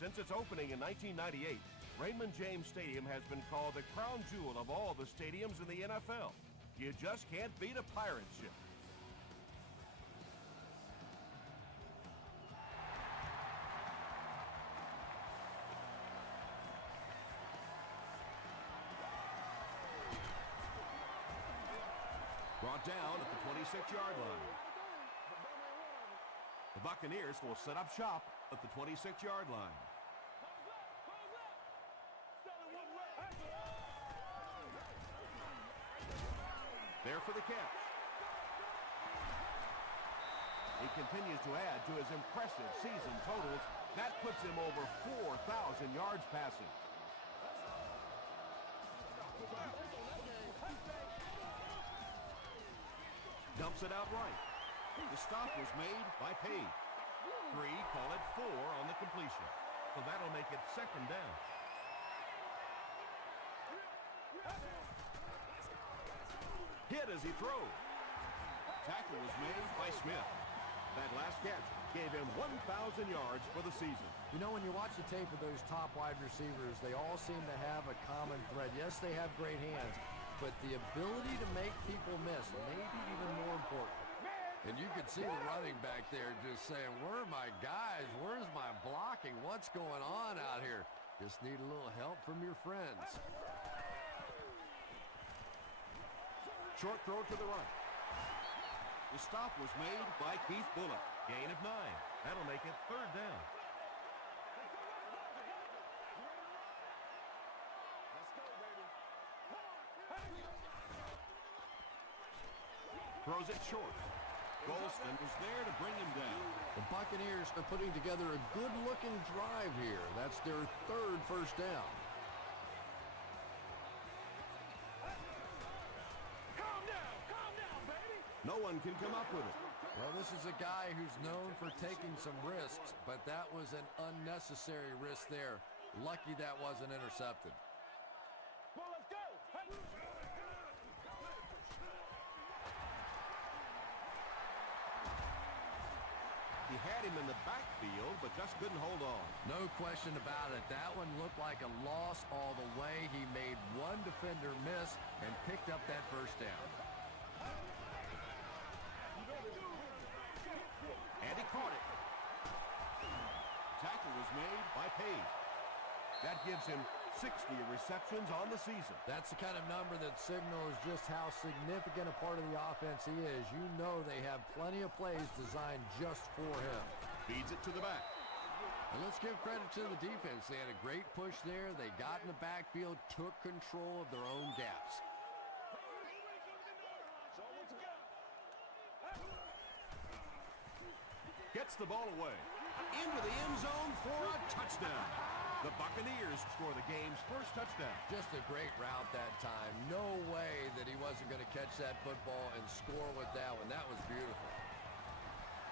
Since its opening in 1998, Raymond James Stadium has been called the crown jewel of all the stadiums in the NFL. You just can't beat a pirate ship. Brought down at the 26-yard line. The Buccaneers will set up shop at the 26-yard line. There for the catch. He continues to add to his impressive season totals. That puts him over 4,000 yards passing. Dumps it out right. The stop was made by Page. 3, call it 4 on the completion. So that'll make it second down. Hit as he throws. Tackle was made by Smith. That last catch gave him 1,000 yards for the season. You know, when you watch the tape of those top wide receivers, they all seem to have a common thread. Yes, they have great hands, but the ability to make people miss may be even more important. And you could see the running back there just saying, where are my guys? Where's my blocking? What's going on out here? Just need a little help from your friends. Short throw to the right. The stop was made by Keith Bullock. Gain of 9. That'll make it third down. Throws it short. Golston was there to bring him down. The Buccaneers are putting together a good-looking drive here. That's their third first down. Calm down, baby. No one can come up with it. Well, this is a guy who's known for taking some risks, but that was an unnecessary risk there. Lucky that wasn't intercepted. Well, let's go. He had him in the backfield, but just couldn't hold on. No question about it. That one looked like a loss all the way. He made one defender miss and picked up that first down. And he caught it. Tackle was made by Page. That gives him 60 receptions on the season. That's the kind of number that signals just how significant a part of the offense he is. You know they have plenty of plays designed just for him. Feeds it to the back. And let's give credit to the defense. They had a great push there. They got in the backfield, took control of their own gaps. Gets the ball away. Into the end zone for a touchdown. The Buccaneers score the game's first touchdown. Just a great route that time. No way that he wasn't going to catch that football and score with that one. That was beautiful.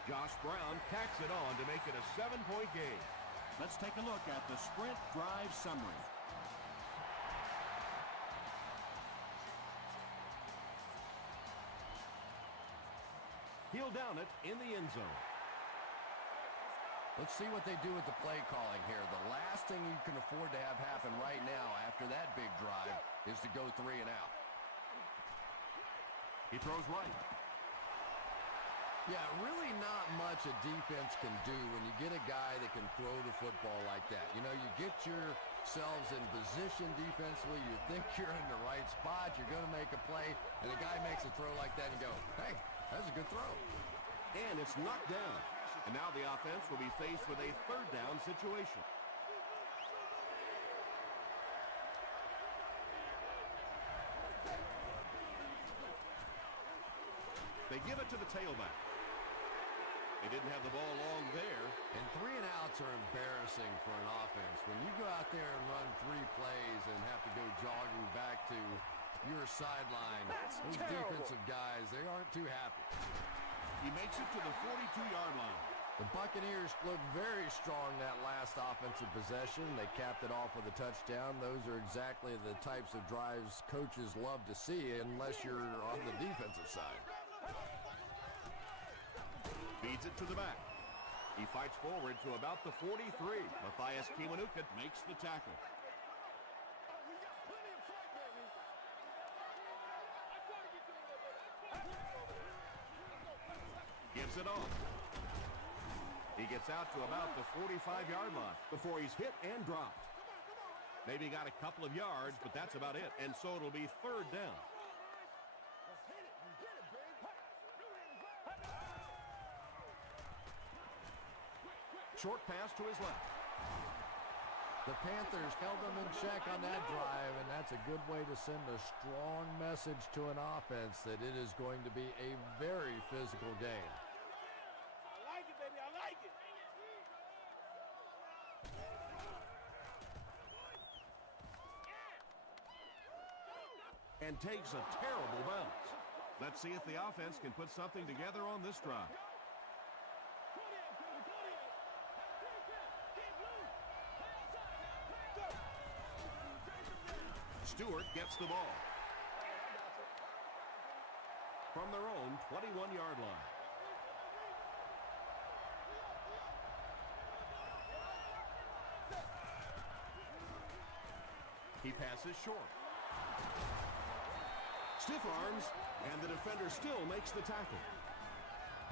Josh Brown tacks it on to make it a 7-point game. Let's take a look at the sprint drive summary. He'll down it in the end zone. Let's see what they do with the play calling here. The last thing you can afford to have happen right now after that big drive is to go 3 and out. He throws right. Yeah, really not much a defense can do when you get a guy that can throw the football like that. You know, you get yourselves in position defensively. You think you're in the right spot. You're going to make a play, and the guy makes a throw like that and you go, hey, that's a good throw. And it's knocked down. And now the offense will be faced with a third down situation. They give it to the tailback. They didn't have the ball long there. And 3 and outs are embarrassing for an offense. When you go out there and run 3 plays and have to go jogging back to your sideline, those defensive guys, they aren't too happy. He makes it to the 42-yard line. The Buccaneers looked very strong that last offensive possession. They capped it off with a touchdown. Those are exactly the types of drives coaches love to see unless you're on the defensive side. Feeds it to the back. He fights forward to about the 43. Matthias Kiwanuka makes the tackle. Gives it off. He gets out to about the 45-yard line before he's hit and dropped. Maybe got a couple of yards, but that's about it. And so it'll be third down. Short pass to his left. The Panthers held them in check on that drive, and that's a good way to send a strong message to an offense that it is going to be a very physical game. I like it, baby. I like it. And takes a terrible bounce. Let's see if the offense can put something together on this drive. Stewart gets the ball from their own 21-yard line. He passes short. Stiff arms, and the defender still makes the tackle.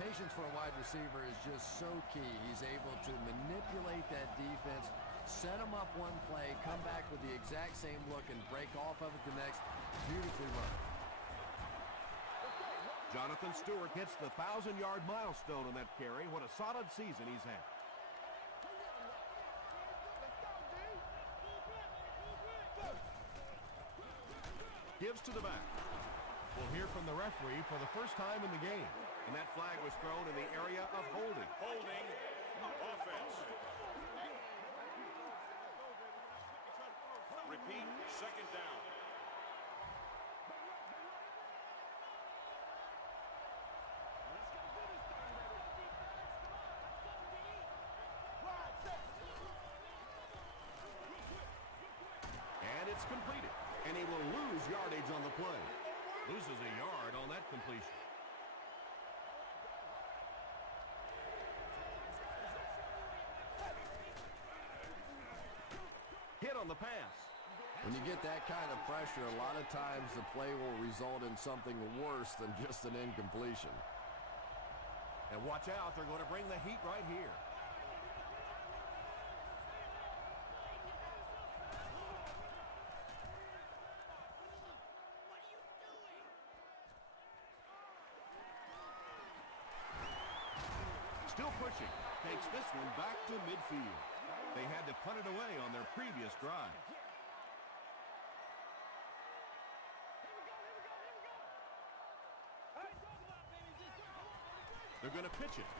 Patience for a wide receiver is just so key. He's able to manipulate that defense, set them up one play, come back with the exact same look, and break off of it the next. Beautifully run. Jonathan Stewart hits the 1,000-yard milestone on that carry. What a solid season he's had. Gives to the back. We'll hear from the referee for the first time in the game. And that flag was thrown in the area of holding. Holding offense. Repeat, second down. And it's completed. And he will lose yardage on the play. Loses a yard on that completion. Hit on the pass. When you get that kind of pressure, a lot of times the play will result in something worse than just an incompletion. And watch out, they're going to bring the heat right here. Still pushing. Takes this one back to midfield. They had to punt it away on their previous drive. They're going to pitch it.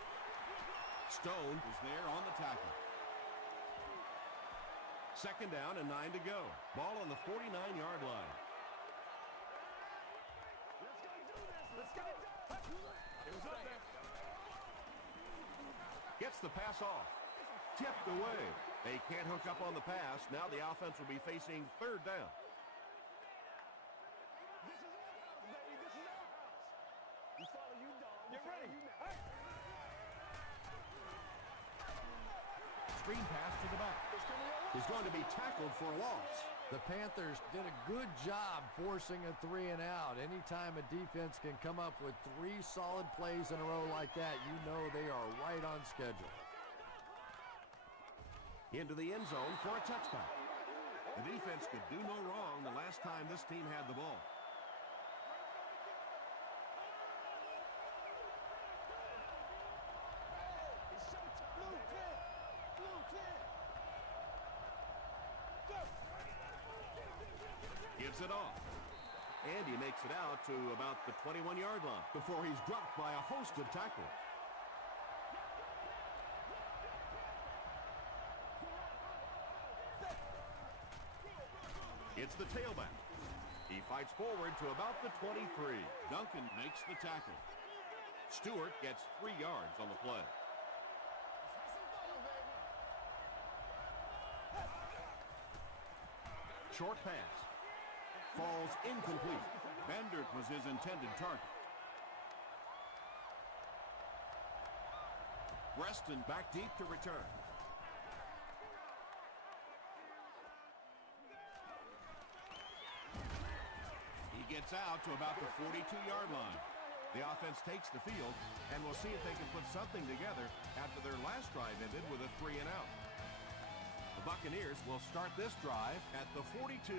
Stone is there on the tackle. Second down and 9 to go. Ball on the 49-yard line. Let's go. It was up there. Gets the pass off. Tipped away. They can't hook up on the pass. Now the offense will be facing third down. This is our house, baby. This is our house. We follow you, dog. Get ready. Hey. Screen pass to the back. He's going to be tackled for a loss. The Panthers did a good job forcing a 3 and out. Anytime a defense can come up with 3 solid plays in a row like that, you know they are right on schedule. Into the end zone for a touchdown. The defense could do no wrong the last time this team had the ball. Gives it off. And he makes it out to about the 21-yard line before he's dropped by a host of tacklers. It's the tailback. He fights forward to about the 23. Duncan makes the tackle. Stewart gets 3 yards on the play. Short pass. Falls incomplete. Bendert was his intended target. Reston back deep to return. He gets out to about the 42-yard line. The offense takes the field, and we'll see if they can put something together after their last drive ended with a 3-and-out. The Buccaneers will start this drive at the 42.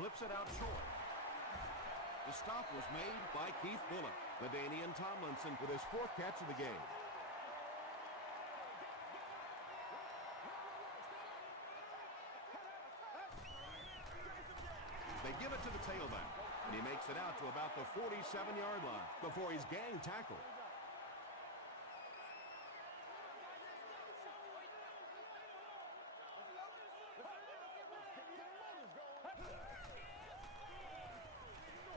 Flips it out short. The stop was made by Keith Bulluck. LaDainian Tomlinson with his 4th catch of the game. They give it to the tailback, and he makes it out to about the 47-yard line before he's gang tackled.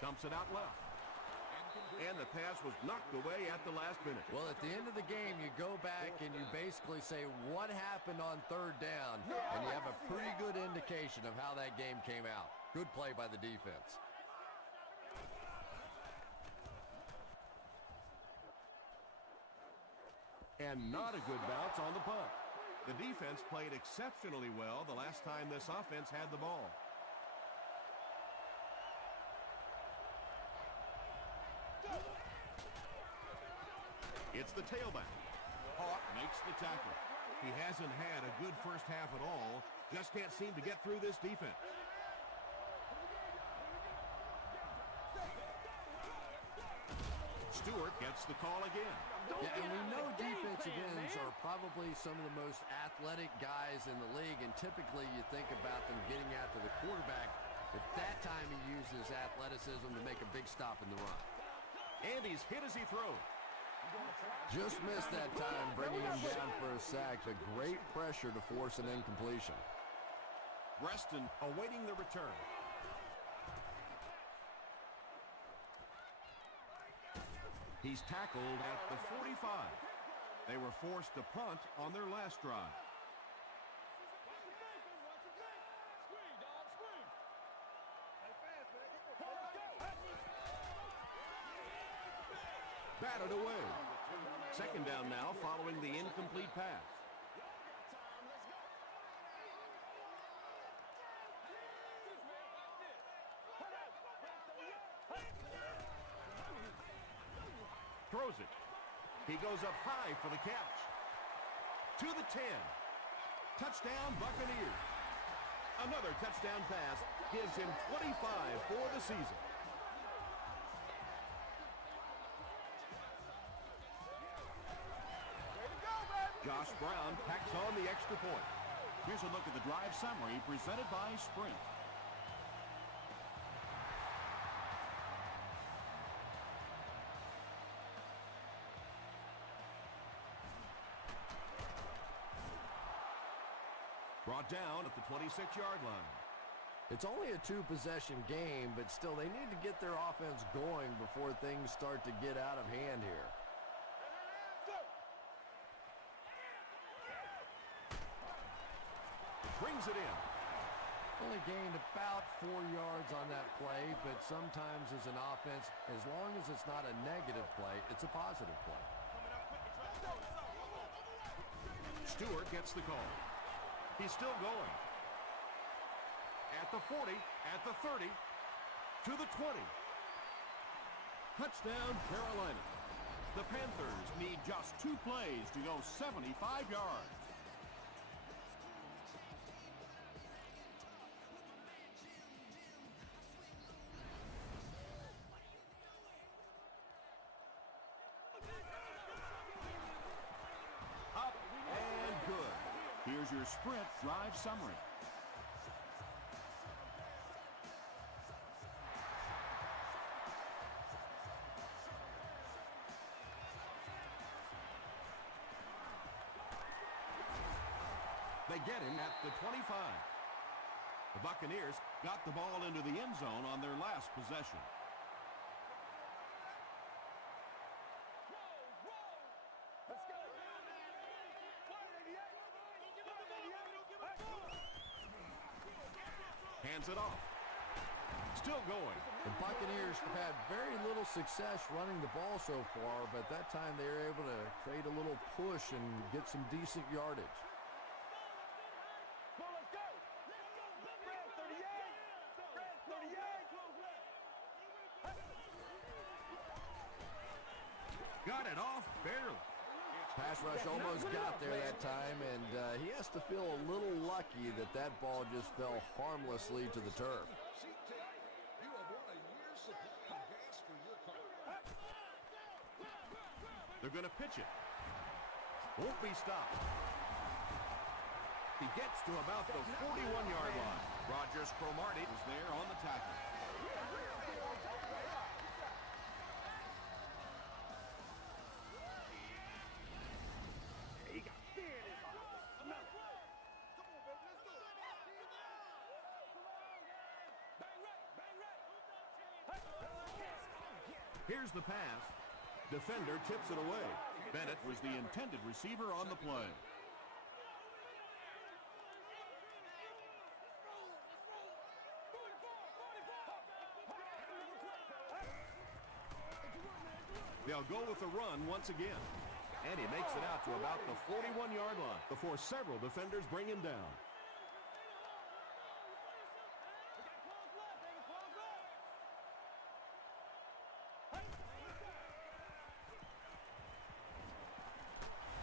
Dumps it out left. And the pass was knocked away at the last minute. Well, at the end of the game, you go back and you basically say what happened on 3rd down, and you have a pretty good indication of how that game came out. Good play by the defense. And not a good bounce on the punt. The defense played exceptionally well the last time this offense had the ball. It's the tailback. Hawk makes the tackle. He hasn't had a good first half at all. Just can't seem to get through this defense. Stewart gets the call again. Yeah, and we know defensive ends are probably some of the most athletic guys in the league, and typically you think about them getting after the quarterback, but that time he uses athleticism to make a big stop in the run. And he's hit as he throws. Just missed that time, bringing him down for a sack, but great pressure to force an incompletion. Reston awaiting the return. He's tackled at the 45. They were forced to punt on their last drive. Batted away. 2nd down now following the incomplete pass. Throws it. He goes up high for the catch. To the 10. Touchdown, Buccaneers. Another touchdown pass gives him 25 for the season. Josh Brown packs on the extra point. Here's a look at the drive summary presented by Sprint. Brought down at the 26-yard line. It's only a 2-possession game, but still they need to get their offense going before things start to get out of hand here. Brings it in. Only gained about 4 yards on that play, but sometimes as an offense, as long as it's not a negative play, it's a positive play. Stewart gets the call. He's still going. At the 40, at the 30, to the 20. Touchdown, Carolina. The Panthers need just 2 plays to go 75 yards. Up and good. Here's your Sprint drive summary. They get him at the 25. The Buccaneers got the ball into the end zone on their last possession. Hands it off. Still going. The Buccaneers have had very little success running the ball so far, but that time they were able to create a little push and get some decent yardage. Come on, let's go. Brad 38. Brad 38. Got it off barely. Pass rush almost got there that time, and he has to feel a little lucky that that ball just fell harmlessly to the turf. They're going to pitch it. Won't be stopped. He gets to about the 41-yard line. Rogers Cromartie is there on the tackle. Here's the pass. Defender tips it away. Bennett was the intended receiver on the play. They'll go with the run once again. And he makes it out to about the 41-yard line before several defenders bring him down.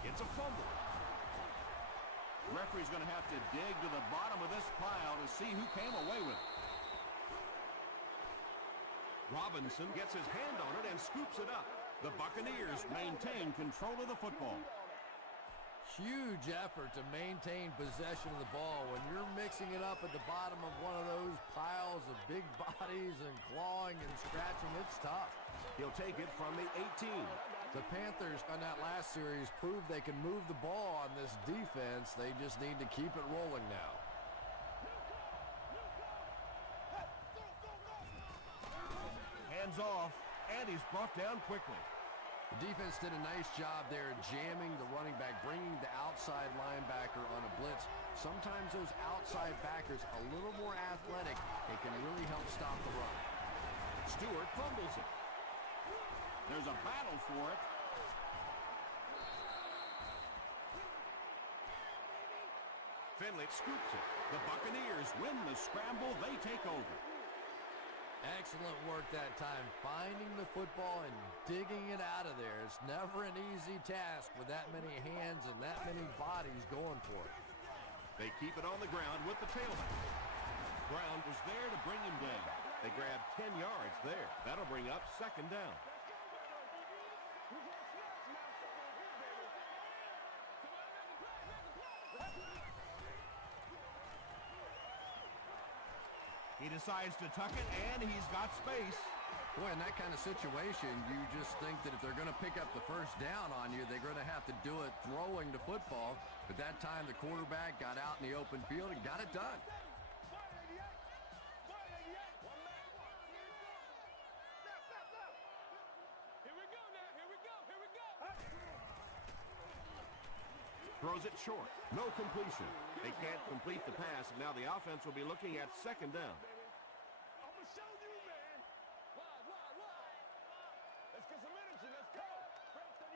It's a fumble. Referee's going to have to dig to the bottom of this pile to see who came away with it. Robinson gets his hand on it and scoops it up. The Buccaneers maintain control of the football. Huge effort to maintain possession of the ball. When you're mixing it up at the bottom of one of those piles of big bodies and clawing and scratching, it's tough. He'll take it from the 18. The Panthers on that last series proved they can move the ball on this defense. They just need to keep it rolling now. Hands off, and he's brought down quickly. The defense did a nice job there jamming the running back, bringing the outside linebacker on a blitz. Sometimes those outside backers a little more athletic. They can really help stop the run. Stewart fumbles it. There's a battle for it. Finley scoops it. The Buccaneers win the scramble. They take over. Excellent work that time, finding the football and digging it out of there. It's never an easy task with that many hands and that many bodies going for it. They keep it on the ground with the tailback. Brown was there to bring him down. They grab 10 yards there. That'll bring up second down. He decides to tuck it, and he's got space. Boy, in that kind of situation, you just think that if they're going to pick up the first down on you, they're going to have to do it throwing the football. But that time, the quarterback got out in the open field and got it done. Throws it short. No completion. They can't complete the pass, and now the offense will be looking at second down. I'm going to show you, man. Why? Let's get some energy. Let's go.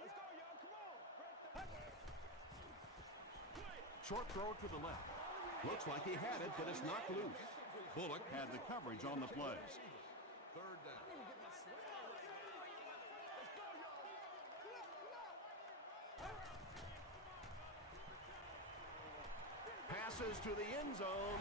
Let's go, y'all. Come on. Short throw to the left. Looks like he had it, but it's knocked loose. Bullock had the coverage on the play. Third down. Passes to the end zone.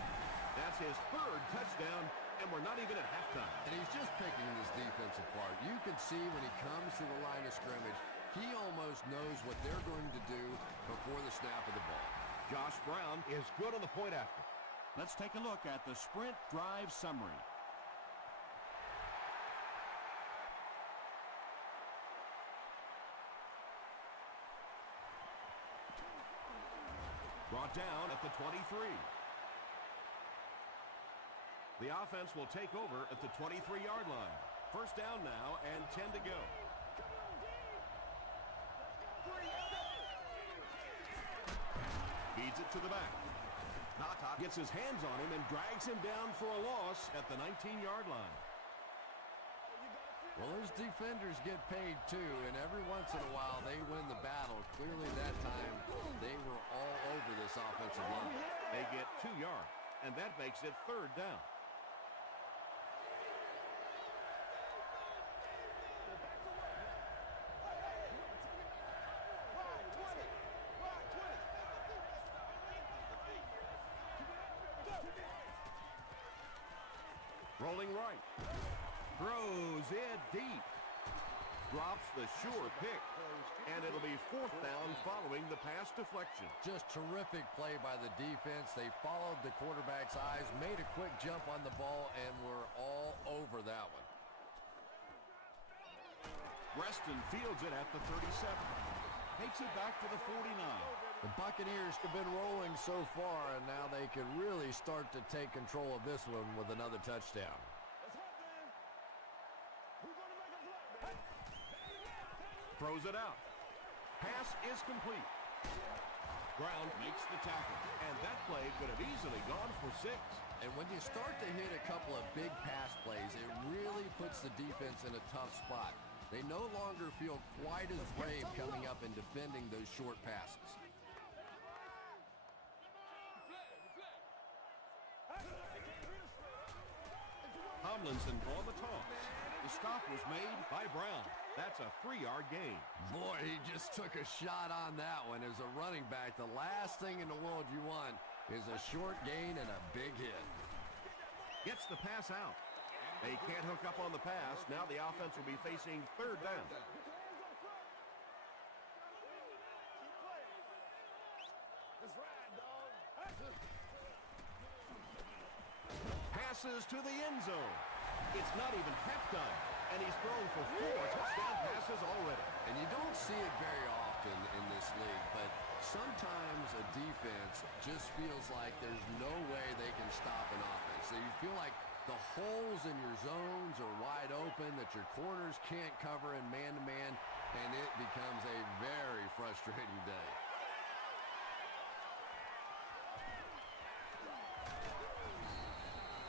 That's his third touchdown, and we're not even at halftime. And he's just picking this defense apart. You can see when he comes to the line of scrimmage, he almost knows what they're going to do before the snap of the ball. Josh Brown is good on the point after. Let's take a look at the sprint drive summary. Brought down at the 23. The offense will take over at the 23-yard line. First down now and 10 to go. Feeds it to the back. Gets his hands on him and drags him down for a loss at the 19-yard line. Well, those defenders get paid too, and every once in a while they win the battle. Clearly that time they were all over this offensive line. They get 2 yards, and that makes it 3rd down. Rolling right. Throws it deep. Drops the sure pick. And it'll be 4th down following the pass deflection. Just terrific play by the defense. They followed the quarterback's eyes, made a quick jump on the ball, and were all over that one. Reston fields it at the 37. Takes it back to the 49. The Buccaneers have been rolling so far, and now they can really start to take control of this one with another touchdown. Throws it out. Pass is complete. Brown makes the tackle, and that play could have easily gone for 6. And when you start to hit a couple of big pass plays, it really puts the defense in a tough spot. They no longer feel quite as brave coming up and defending those short passes. Tomlinson on the toss. The stop was made by Brown. That's a 3-yard gain. Boy, he just took a shot on that one. As a running back, the last thing in the world you want is a short gain and a big hit. Gets the pass out. They can't hook up on the pass. Now the offense will be facing 3rd down. Passes to the end zone. It's not even halftime, and he's thrown for 4 touchdown passes already. And you don't see it very often in this league, but sometimes a defense just feels like there's no way they can stop an offense. So you feel like the holes in your zones are wide open, that your corners can't cover in man-to-man, and it becomes a very frustrating day.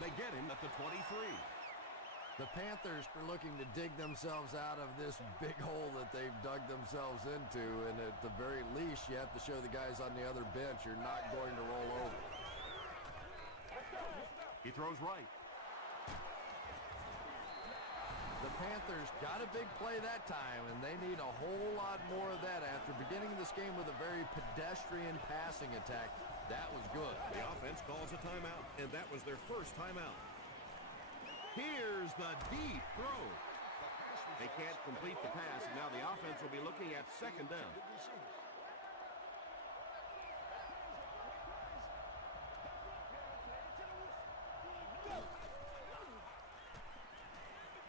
They get him at the 23. The Panthers are looking to dig themselves out of this big hole that they've dug themselves into, and at the very least, you have to show the guys on the other bench you're not going to roll over. He throws right. The Panthers got a big play that time, and they need a whole lot more of that after beginning this game with a very pedestrian passing attack. That was good. The offense calls a timeout, and that was their first timeout. Here's the deep throw. They can't complete the pass, and now the offense will be looking at 2nd down.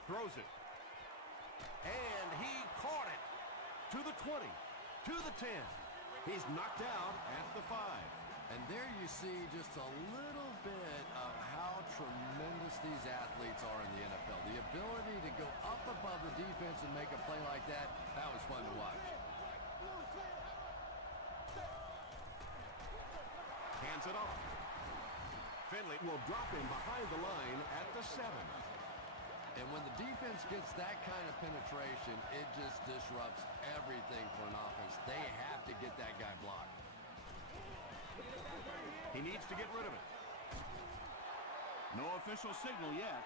Throws it. And he caught it. To the 20. To the 10. He's knocked out at the 5. And there you see just a little bit of how tremendous these athletes are in the NFL. The ability to go up above the defense and make a play like that, that was fun to watch. Hands it off. Finley will drop him behind the line at the 7. And when the defense gets that kind of penetration, it just disrupts everything for an offense. They have to get that guy blocked. He needs to get rid of it. No official signal yet.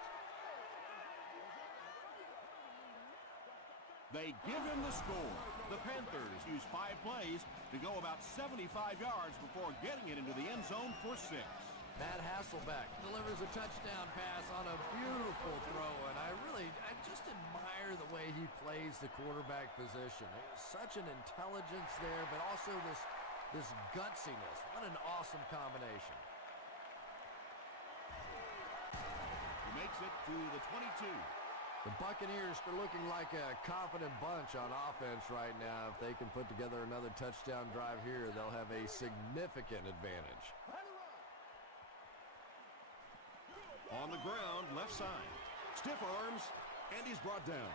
They give him the score. The Panthers use 5 plays to go about 75 yards before getting it into the end zone for 6. Matt Hasselbeck delivers a touchdown pass on a beautiful throw, and I just admire the way he plays the quarterback position. There's such an intelligence there, but also this gutsiness. What an awesome combination. He makes it to the 22. The Buccaneers are looking like a confident bunch on offense right now. If they can put together another touchdown drive here, they'll have a significant advantage. On the ground, left side. Stiff arms, and he's brought down.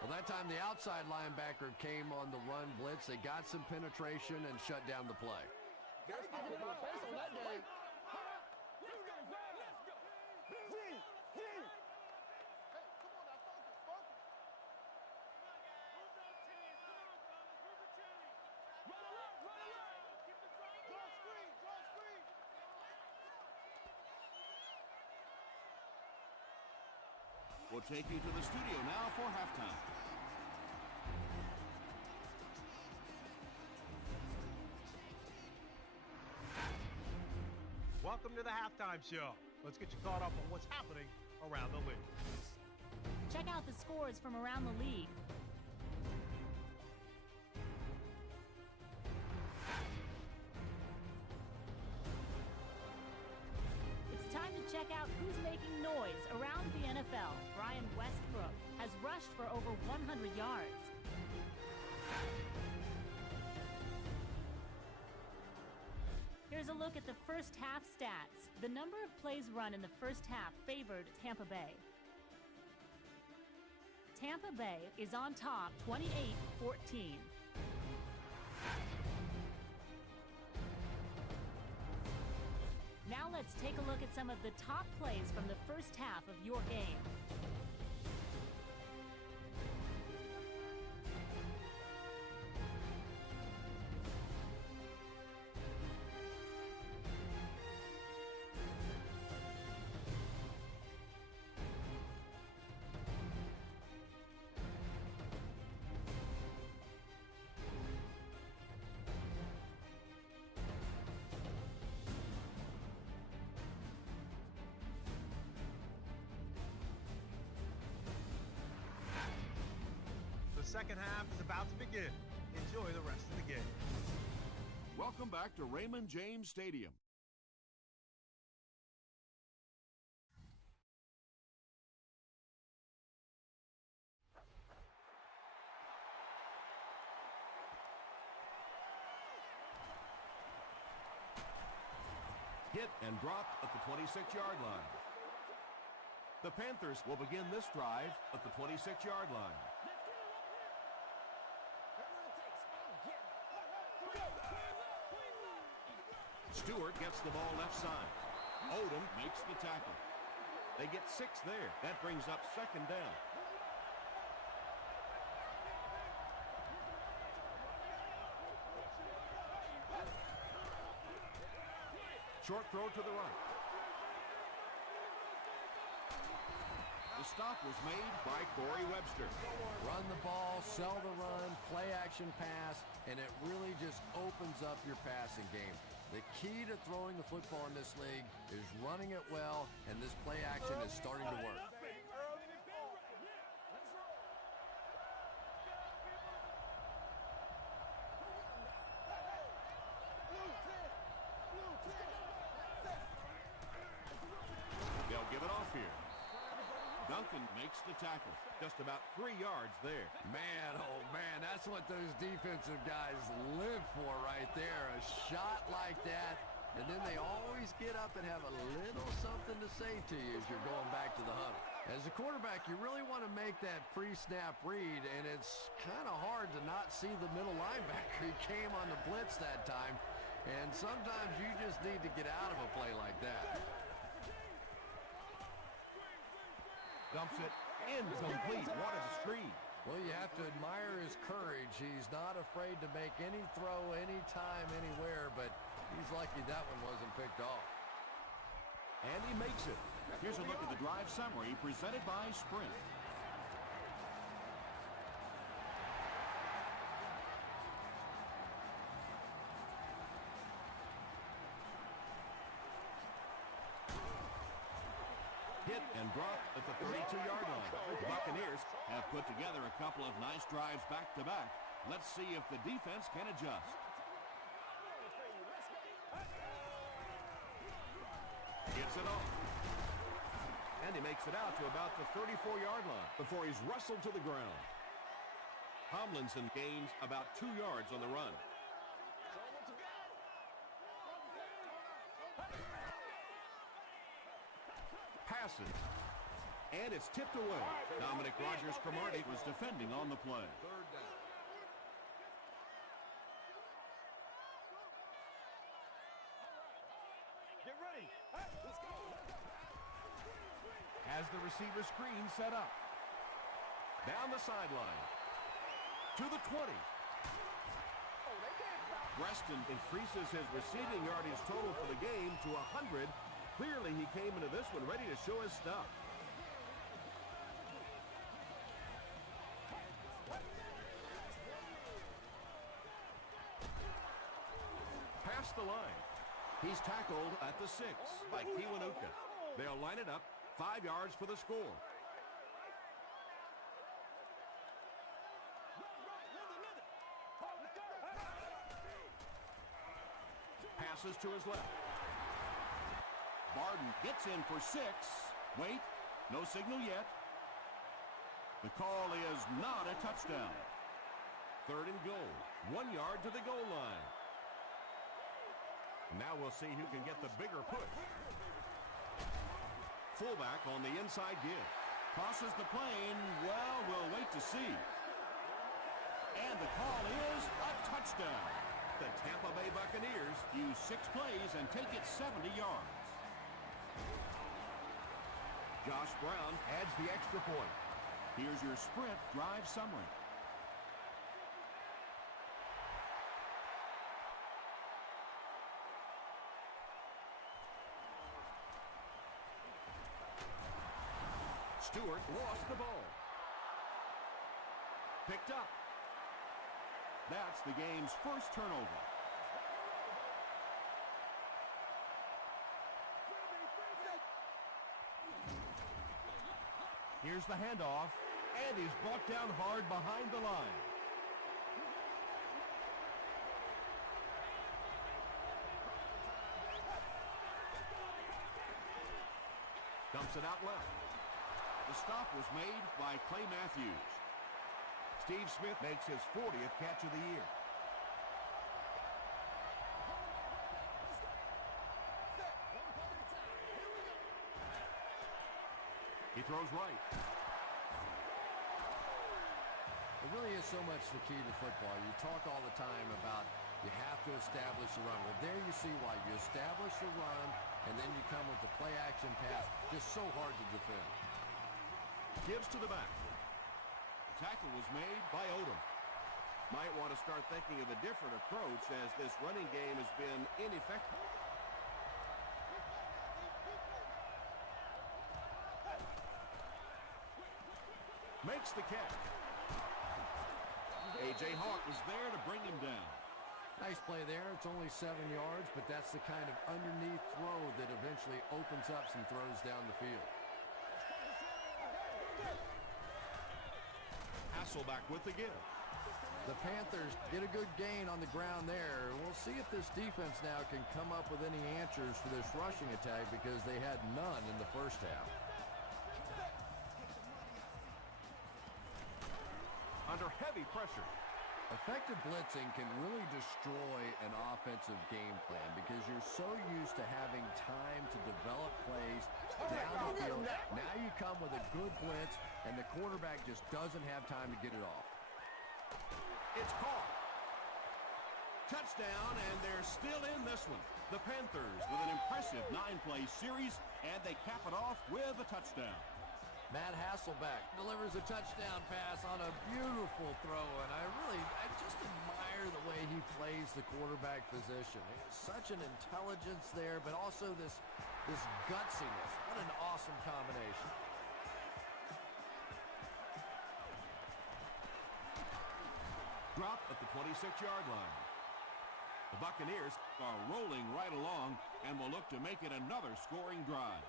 Well, that time the outside linebacker came on the run blitz. They got some penetration and shut down the play. We'll take you to the studio now for halftime. Welcome to the halftime show. Let's get you caught up on what's happening around the league. Check out the scores from around the league. It's time to check out who's making noise around the NFL. Brian Westbrook has rushed for over 100 yards. Here's a look at the first half stats. The number of plays run in the first half favored Tampa Bay. Tampa Bay is on top 28-14. Now let's take a look at some of the top plays from the first half of your game. The second half is about to begin. Enjoy the rest of the game. Welcome back to Raymond James Stadium. Hit and dropped at the 26-yard line. The Panthers will begin this drive at the 26-yard line. Stewart gets the ball left side. Odom makes the tackle. They get 6 there. That brings up second down. Short throw to the right. The stop was made by Corey Webster. Run the ball, sell the run, play action pass, and it really just opens up your passing game. The key to throwing the football in this league is running it well, and this play action is starting to work. They'll give it off here. Duncan makes the tackle. Just about 3 yards there. Man, oh man, that's what those defensive guys live for right there. A shot like that, and then they always get up and have a little something to say to you as you're going back to the huddle. As a quarterback, you really want to make that pre-snap read, and it's kind of hard to not see the middle linebacker. He came on the blitz that time, and sometimes you just need to get out of a play like that. Dumps it incomplete. What a screen. Well, you have to admire his courage. He's not afraid to make any throw, anytime, anywhere, but he's lucky that one wasn't picked off. And he makes it. Here's a look at the drive summary presented by Sprint. Hit and drop at the 32-yard line. The Buccaneers have put together a couple of nice drives back-to-back. Let's see if the defense can adjust. Gets it off. And he makes it out to about the 34-yard line before he's wrestled to the ground. Tomlinson gains about 2 yards on the run. Passes. And it's tipped away. Dominic Rodgers-Cromartie was defending on the play. Third down. Get ready. Hey, let's go. Has the receiver screen set up. Down the sideline. To the 20. Preston increases his receiving yardage total for the game to 100. Clearly, he came into this one ready to show his stuff. across the line. He's tackled at the 6 by Kiwanuka. They'll line it up, 5 yards for the score. Passes to his left. Barden gets in for 6. Wait, no signal yet. The call is not a touchdown. 3rd and goal, 1 yard to the goal line. Now we'll see who can get the bigger push. Fullback on the inside give. Crosses the plane. Well, we'll wait to see. And the call is a touchdown. The Tampa Bay Buccaneers use 6 plays and take it 70 yards. Josh Brown adds the extra point. Here's your sprint drive summary. Stewart lost the ball. Picked up. That's the game's first turnover. Here's the handoff, and he's brought down hard behind the line. Dumps it out left. The stop was made by Clay Matthews. Steve Smith makes his 40th catch of the year. He throws right. It really is so much the key to football. You talk all the time about you have to establish the run. Well, there you see why. You establish the run, and then you come with the play-action pass. Just so hard to defend. Gives to the back. The tackle was made by Odom. Might want to start thinking of a different approach as this running game has been ineffective. Makes the catch. A.J. Hawk was there to bring him down. Nice play there. It's only 7 yards, but that's the kind of underneath throw that eventually opens up some throws down the field. Hasselback with the give. The Panthers get a good gain on the ground there. We'll see if this defense now can come up with any answers for this rushing attack because they had none in the first half. Under heavy pressure. Effective blitzing can really destroy an offensive game plan because you're so used to having time to develop plays down the field. Now you come with a good blitz, and the quarterback just doesn't have time to get it off. It's caught. Touchdown, and they're still in this one. The Panthers with an impressive 9-play series, and they cap it off with a touchdown. Matt Hasselback delivers a touchdown pass on a beautiful throw, and I just admire the way he plays the quarterback position. There's such an intelligence there, but also this gutsiness. What an awesome combination. Dropped at the 26-yard line. The Buccaneers are rolling right along and will look to make it another scoring drive.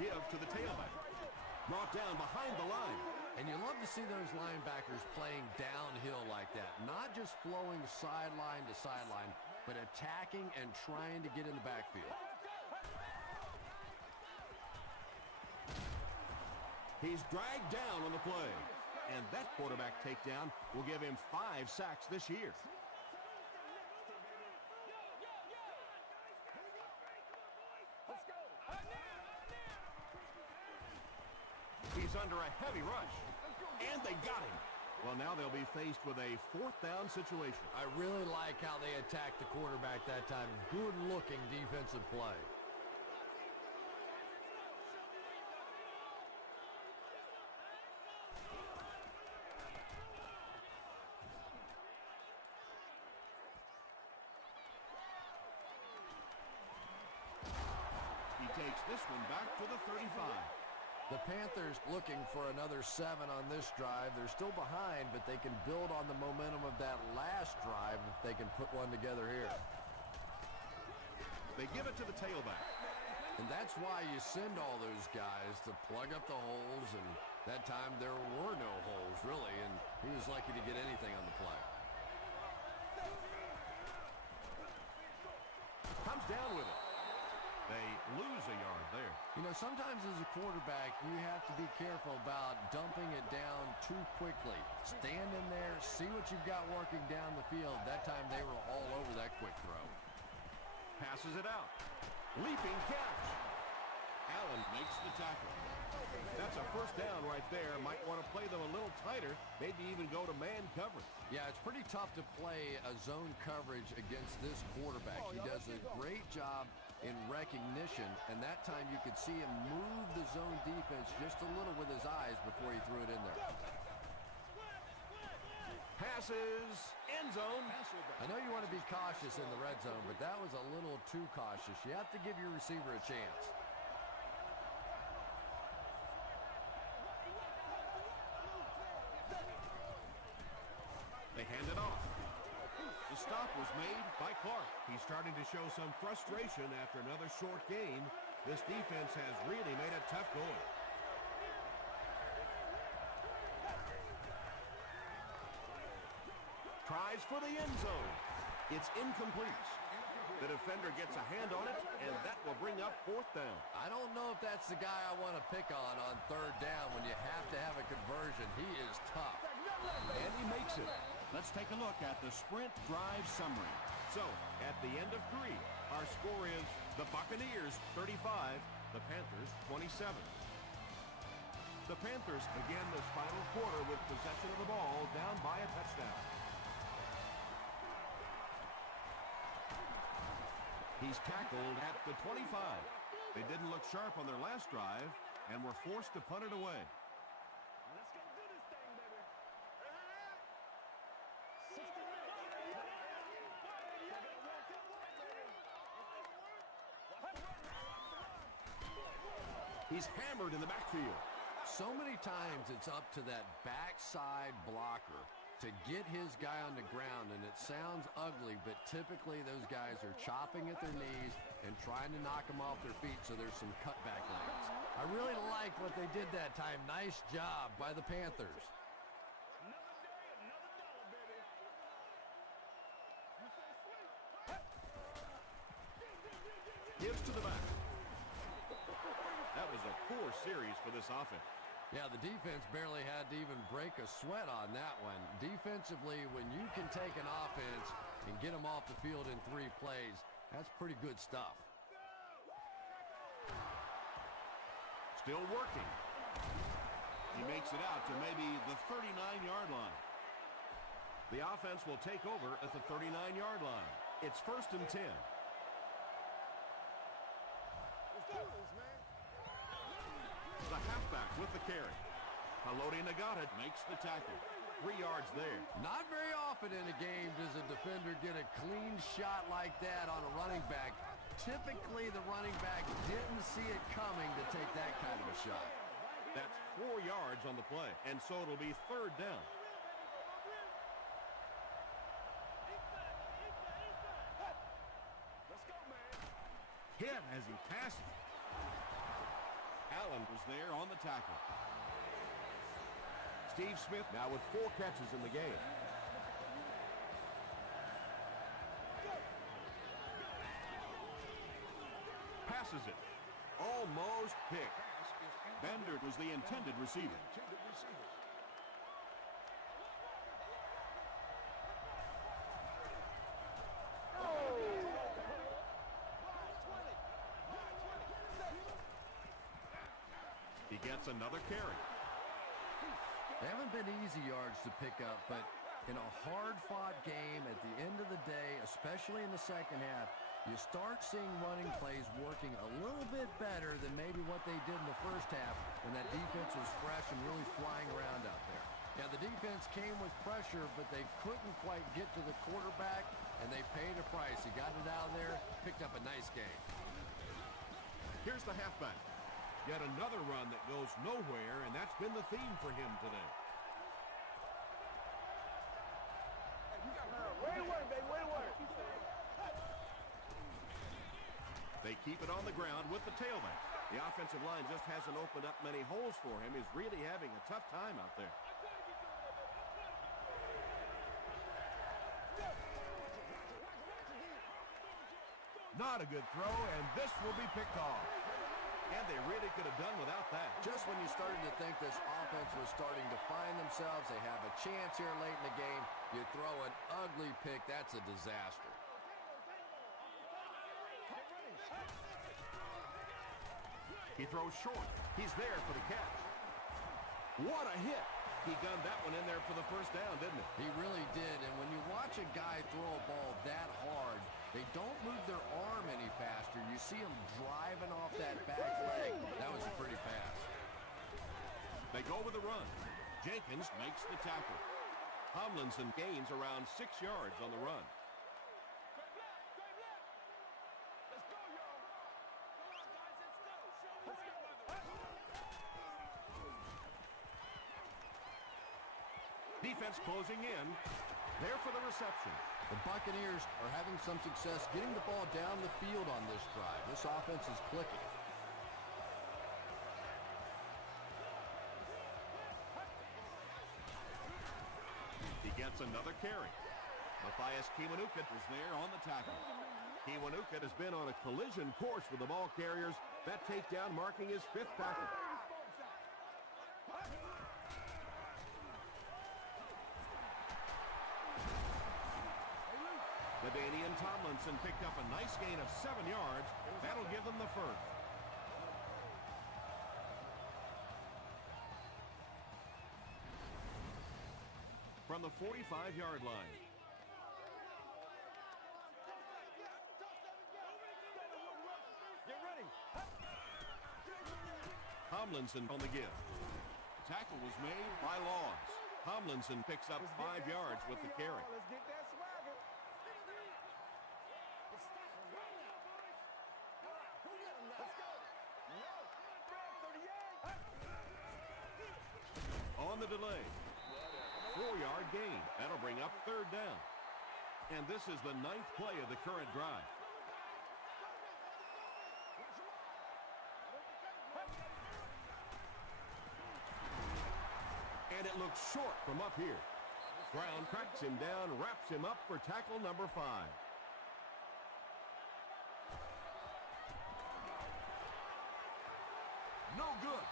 Give to the tailback. Brought down behind the line. And you love to see those linebackers playing downhill like that. Not just flowing sideline to sideline, but attacking and trying to get in the backfield. He's dragged down on the play. And that quarterback takedown will give him 5 sacks this year. He's under a heavy rush. And they got him. Well, now they'll be faced with a 4th down situation. I really like how they attacked the quarterback that time. Good-looking defensive play. He takes this one back to the 35. The Panthers looking for another 7 on this drive. They're still behind, but they can build on the momentum of that last drive if they can put one together here. They give it to the tailback. And that's why you send all those guys to plug up the holes, and that time there were no holes, really, and he was lucky to get anything on the play. Comes down with it. They lose a yard there. You know, sometimes as a quarterback, you have to be careful about dumping it down too quickly. Stand in there, see what you've got working down the field. That time they were all over that quick throw. Passes it out. Leaping catch. Allen makes the tackle. That's a first down right there. Might want to play them a little tighter, maybe even go to man coverage. Yeah, it's pretty tough to play a zone coverage against this quarterback. He does a great job in recognition, and that time you could see him move the zone defense just a little with his eyes before he threw it in there. Passes, end zone. I know you want to be cautious in the red zone, but that was a little too cautious. You have to give your receiver a chance. They hand it off. The stop was made by Clark. He's starting to show some frustration after another short game. This defense has really made it tough going. Tries for the end zone. It's incomplete. The defender gets a hand on it, and that will bring up fourth down. I don't know if that's the guy I want to pick on third down when you have to have a conversion. He is tough. And he makes it. Let's take a look at the sprint drive summary. So, at the end of 3, our score is the Buccaneers 35, the Panthers 27. The Panthers begin this final quarter with possession of the ball down by a touchdown. He's tackled at the 25. They didn't look sharp on their last drive and were forced to punt it away. Let's go do this thing, baby. 60 minutes. He's hammered in the backfield. So many times it's up to that backside blocker to get his guy on the ground, and it sounds ugly, but typically those guys are chopping at their knees and trying to knock them off their feet, so there's some cutback lanes. I really like what they did that time. Nice job by the Panthers. Another day, another dollar, baby. Gives to the back. That was a poor series for this offense. Yeah, the defense barely had to even break a sweat on that one. Defensively, when you can take an offense and get them off the field in 3 plays, that's pretty good stuff. Still working. He makes it out to maybe the 39-yard line. The offense will take over at the 39-yard line. It's 1st and 10. Let's do this, man. The halfback with the carry. Haloti Nagata makes the tackle. 3 yards there. Not very often in a game does a defender get a clean shot like that on a running back. Typically, the running back didn't see it coming to take that kind of a shot. That's 4 yards on the play, and so it'll be 3rd down. Let's go, man. Hit as he passes. Allen was there on the tackle. Steve Smith now with 4 catches in the game. Passes it. Almost picked. Bender was the intended receiver. He gets another carry. They haven't been easy yards to pick up, but in a hard-fought game at the end of the day, especially in the second half, you start seeing running plays working a little bit better than maybe what they did in the first half when that defense was fresh and really flying around out there. Yeah, the defense came with pressure, but they couldn't quite get to the quarterback, and they paid a price. He got it out of there, picked up a nice game. Here's the halfback. Yet another run that goes nowhere, and that's been the theme for him today. Way to work, baby. Way to work. They keep it on the ground with the tailback. The offensive line just hasn't opened up many holes for him. He's really having a tough time out there. Not a good throw, and this will be picked off. And they really could have done without that. Just when you started to think this offense was starting to find themselves, they have a chance here late in the game, you throw an ugly pick, that's a disaster. He throws short. He's there for the catch. What a hit. He gunned that one in there for the first down, didn't he? He really did, and when you watch a guy throw a ball that hard, they don't move their arm any faster. You see him driving off that back leg. That was pretty fast. They go with the run. Jenkins makes the tackle. Tomlinson gains around 6 yards on the run. Defense closing in. There for the reception. The Buccaneers are having some success getting the ball down the field on this drive. This offense is clicking. He gets another carry. Matthias Kiwanuka is there on the tackle. Kiwanuka has been on a collision course with the ball carriers. That takedown marking his 5th tackle. Ladainian Tomlinson picked up a nice gain of 7 yards. That'll give them the first. From the 45-yard line. Get ready. Tomlinson on the give. Tackle was made by Laws. Tomlinson picks up 5 yards with the carry. Let's get that swagger. On the delay. 4-yard gain. That'll bring up 3rd down. And this is the 9th play of the current drive. And it looks short from up here. Brown cracks him down, wraps him up for tackle number 5. No good.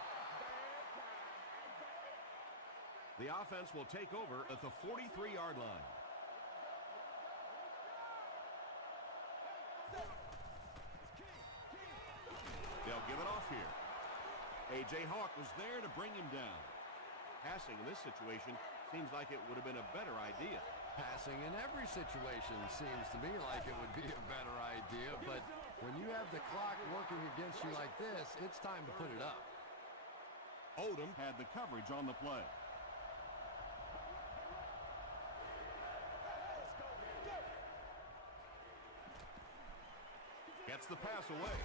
The offense will take over at the 43-yard line. They'll give it off here. A.J. Hawk was there to bring him down. Passing in this situation seems like it would have been a better idea. Passing in every situation seems to me like it would be a better idea, but when you have the clock working against you like this, it's time to put it up. Odom had the coverage on the play. Gets the pass away.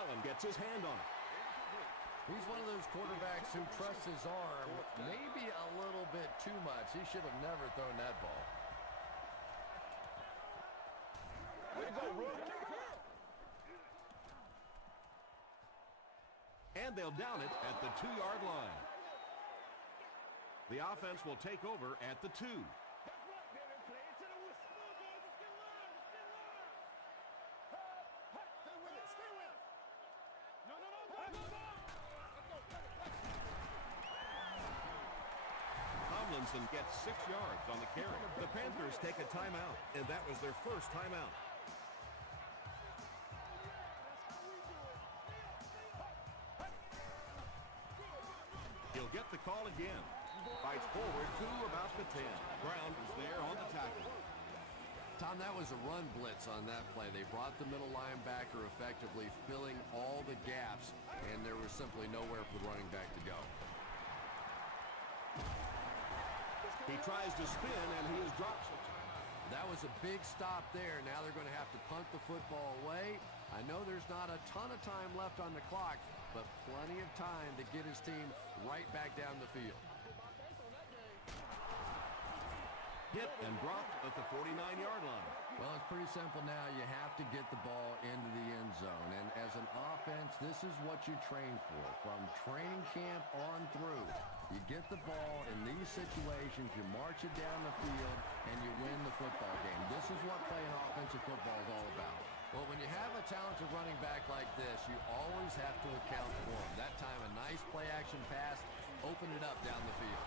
Allen gets his hand on it. He's one of those quarterbacks who trusts his arm maybe a little bit too much. He should have never thrown that ball. Way to go, Rook. And they'll down it at the 2-yard line. The offense will take over at the 2. Tomlinson gets 6 yards on the carry. The Panthers take a timeout, and that was their first timeout. He'll get the call again. Fights forward to about the 10. Brown is there on the tackle. Tom, that was a run blitz on that play. They brought the middle linebacker effectively filling all the gaps, and there was simply nowhere for the running back to go. He tries to spin, and he is dropped. That was a big stop there. Now they're going to have to punt the football away I know there's not a ton of time left on the clock, but plenty of time to get his team right back down the field. Hit and dropped at the 49-yard line. Well, it's pretty simple now. You have to get the ball into the end zone. And as an offense, this is what you train for. From training camp on through, you get the ball in these situations, you march it down the field, and you win the football game. This is what playing offensive football is all about. Well, when you have a talented running back like this, you always have to account for him. That time, a nice play-action pass, open it up down the field.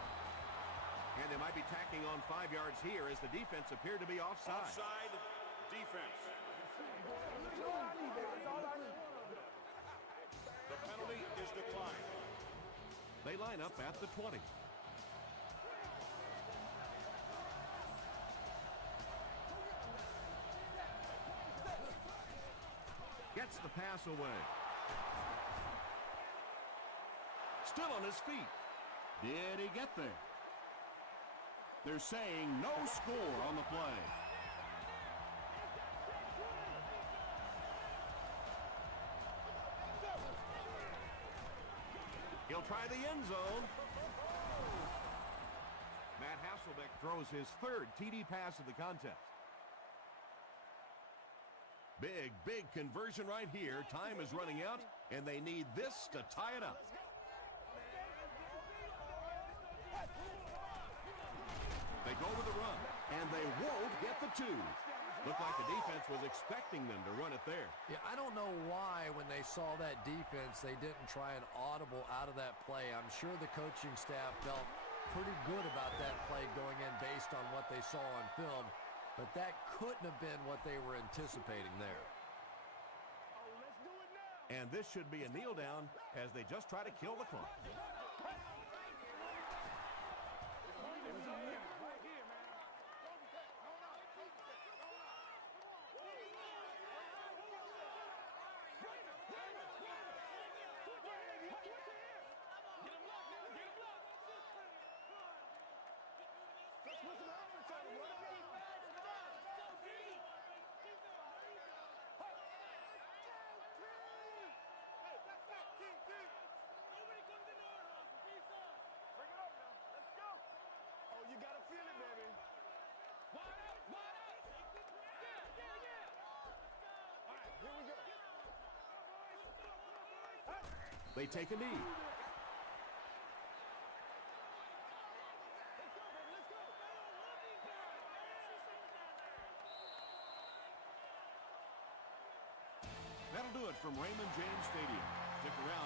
And they might be tacking on 5 yards here as the defense appeared to be offside. Offside defense. The penalty is declined. They line up at the 20. Gets the pass away. Still on his feet. Did he get there? They're saying no score on the play. He'll try the end zone. Matt Hasselbeck throws his third TD pass of the contest. Big conversion right here. Time is running out, and they need this to tie it up. They go to the run, and they won't get the 2. Looked like the defense was expecting them to run it there. Yeah, I don't know why when they saw that defense, they didn't try an audible out of that play. I'm sure the coaching staff felt pretty good about that play going in based on what they saw on film, but that couldn't have been what they were anticipating there. And this should be a kneel down as they just try to kill the clock. They take a knee. That'll do it from Raymond James Stadium. Stick around.